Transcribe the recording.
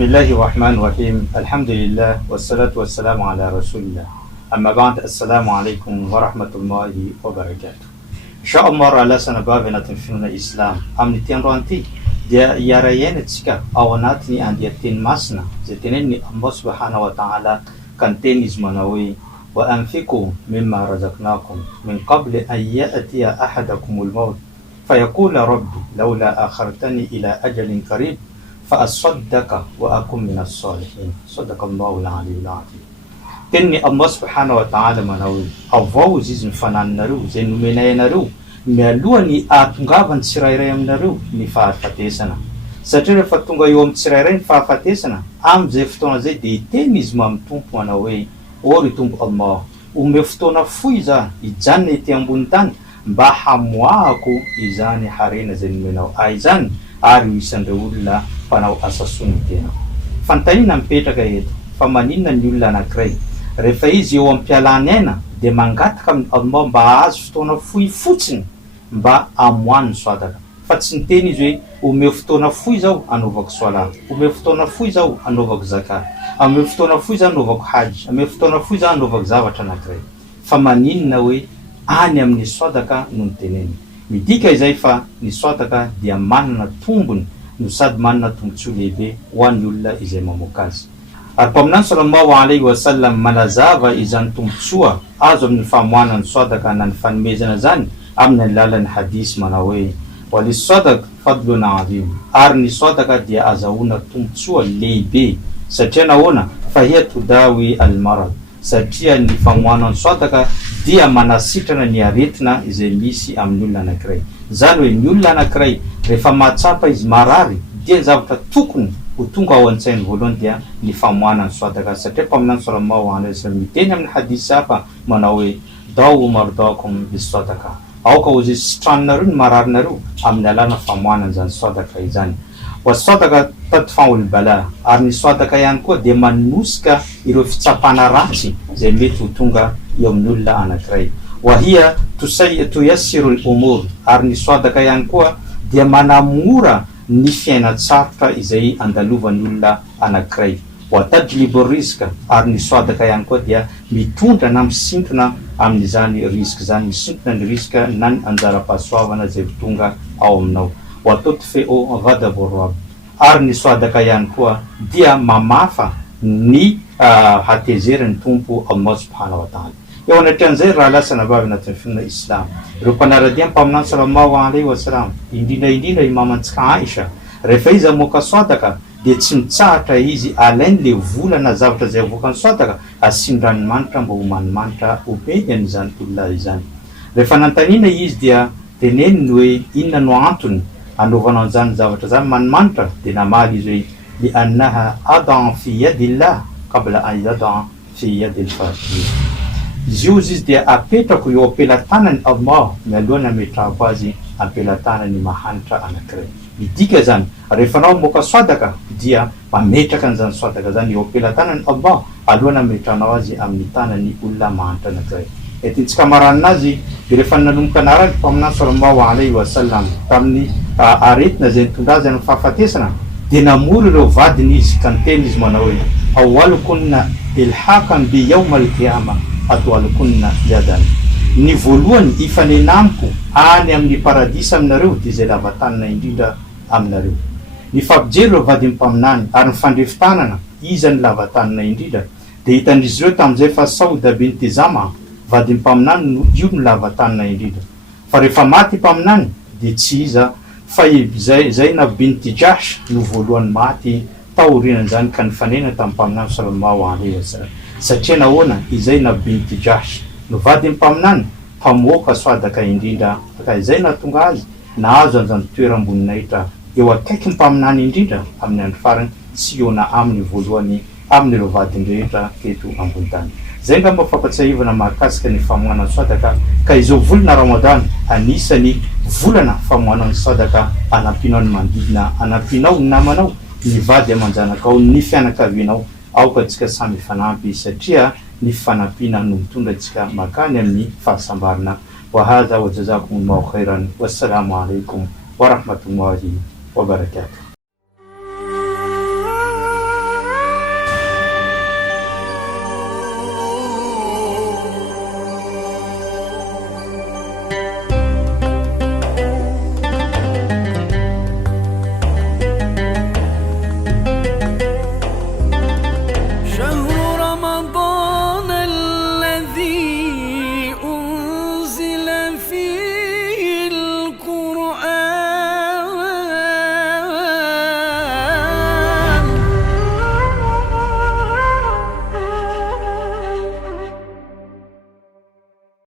بسم الله الرحمن الرحيم الحمد لله والصلاة والسلام على رسول الله أما بعد السلام عليكم ورحمة الله وبركاته إن شاء الله على سنبابنا تنفينا الإسلام أمن تنرانتي dia yarayanetsika ao anatiny andiateny masina zay teneniny Allah subhanahu wa ta'ala kan teny izy manao hoe wa anfiqu mimma razaqnakum min qabli an ya'tiya ahadakum al-maut fayaqula rabbi lawla akhartani ila ajalin qarib fa asaddaka wa akum min as-salihin sadaqa Allahu al-aliyyul azim. Teny Allah subhanahu wa ta'ala manao hoe avao izy mifananonareo zay nomenainareo mialohany ahatongavany tsirairay aminareo ny fahafatesana satria rehefa tonga eo amin'ny tsirairay ny fahafatesana amin'izay fotoana zay dia iteny izy amin'ny tompo manao hoe o ry tompo Allah, ome fotoana foy za hijanona ety ambony tany mba hamoahako izany harena zay nomenao ahy izany ary ho isan'ireo olona mpanao asa soa ny tena. Fanontaniana mipetraka eto fa maninona ny olona anankiray rehefa izy eo am-pialany aina dia mangataka amin'ny Allah mba ahazo fotoana fohy fotsiny mba amoahany soataka, fa tsy niteny izy hoe ome fotoana fohy zao anaovako soala, ome fotoana fohy zao anaovako zakat, ame fotoana fohy zao anaovako haji, ame fotoana fohy zao anaovako zavatra anankiray. Fa maninona hoe any amin'ny soataka no niteneny. Midika izay fa ny soataka dia manana tombony no sady manana tombotsoa lehibe ho an'ny olona izay mamoaka azy. Ary mpaminany sallallahu alaihi wasallam manazava izany tombotsoa azo amin'ny famoahana ny soataka na ny fanomezana zany amin'ny alalan'ny hadisy manao hoe walisodak fadlun azim, ary ny soataka dia azahoana tombotsoa lehibe satria nahoana fa hiya tudawi almarad, satria ny famoahana ny soataka dia manasitrana ny aretina izay misy amin'ny olona anankiray. Zany hoe ny olona anankiray rehefa mahatsapa izy marary dia ny zavatra tokony ho tonga ao an-tsainy voalohany dia ny famoahana ny soataka, satria mpaminany sallallahu alaihi wasallam miteny amin'ny hadisy hafa manao hoe dawu mardakum bisataka, aoka ho zay sitraninareo ny mararinareo amin'ny alana famoahana an'izany soataka izany. Wa soataka tadfa'u al-bala, ary ny soataka ihany koa dia manosika ireo fitsapana ratsy zay mety ho tonga eo amin'ny olona anankiray. Wa hiya tuyassiru al-umur, ary ny soataka ihany koa dia manamora ny fiainatsarotra izay andalovan'ny olona anankiray. Wa tajlibu rizqa, ary ny soataka ihany koa dia mitondra na misintona amin'izany riska zany, misintona ny riska na ny anjara-pahasoavana zay tonga ao aminao. Wa tudfi'u ghadabu rabb, ary ny soataka ihany koa dia mamafa ny hatezerany tompo Allah subhanahu wa ta'ala. Eo anatran'izay raha lasana vavy anatin'ny fianana Islam, ireo mpanaradia mpaminany sallallahu alaihi wasallam, indrindra imamantsika Aisha, rehefa izy amoaka soataka dia tsy mitsahatra izy alainy le volana zavatra zay avoakany soataka asindranomanitra mba ho manimanitra obeny izany olona izany. Rehefa nantaniana izy dia teneniny hoe inona no antony anaovanao an'izany zavatra zany manimanitra, dia namaly izy hoe li annaha adan fi yadillah qabla an yadan fi yadil fakir. Izy io izy dia apetrako eo ampelantanany Allah mialohany ametrahako azy ampelantanany mahanitra anankiray. Midika zany rehefa anao moka soataka dia mametraka an'izany soataka zany eo ampelantanany Allah alohany ametranao azy amin'ny tanany olona mahanitra anankiray. Etintsika maranina azy dia rehefa nanomboka naraka mpaminany sallallahu alaihi wasallam tamin'ny aretina zay nitondra azy amin'ny fahafatesana dia namory ireo vadiny izy ka niteny izy manao hoe awwalukunna ilhaqan bi yawm al-qiyamah atwalukunna yadan, ny voalohany ifanenamiko any amin'ny paradisa aminareo dia zay lavatanana indrindra aminareo. Ny fampijery ireo vadiny mpaminany ary ny fandrefitanana iza ny lavatanana indrindra dia hitandrizy ireo tamin'izay fa Sauda binti Zama vadiny mpaminany io ny lavatanana indrindra, fa rehefa maty mpaminany dia tsy iza fa Zainab binti Jahsh no voalohany maty taorinan zany ka nifanena tamin'ny mpaminany sallallahu alaihi wasallam, satria nahoana Zainab binti Jahsh no vadiny mpaminany mpamoaka soataka indrindra, ka izay nahatonga azy nahazo an'izany toeram-boninahitra eo akaiky ny mpaminany indrindra amin'ny andro farany sy eo na amin'ny voalohany amin'ireo vadiny rehetra keto ambony tany. Zay nga mba fampatsiahivana mahakasika ny famoahana ny soataka, ka izao volana Ramadan anisany volana famoahana ny soataka anampinao ny manodidina, anampinao ny namanao, ny vady aman-janakao, ny fianakavianao, aoka tsika samy fanampy satria ny fanampiana no mitondra tsika makany amin'ny fahasambarana. Wa hadha wa jazakumullahu khairan, wassalamu alaikum wa rahmatullahi wa barakatuh.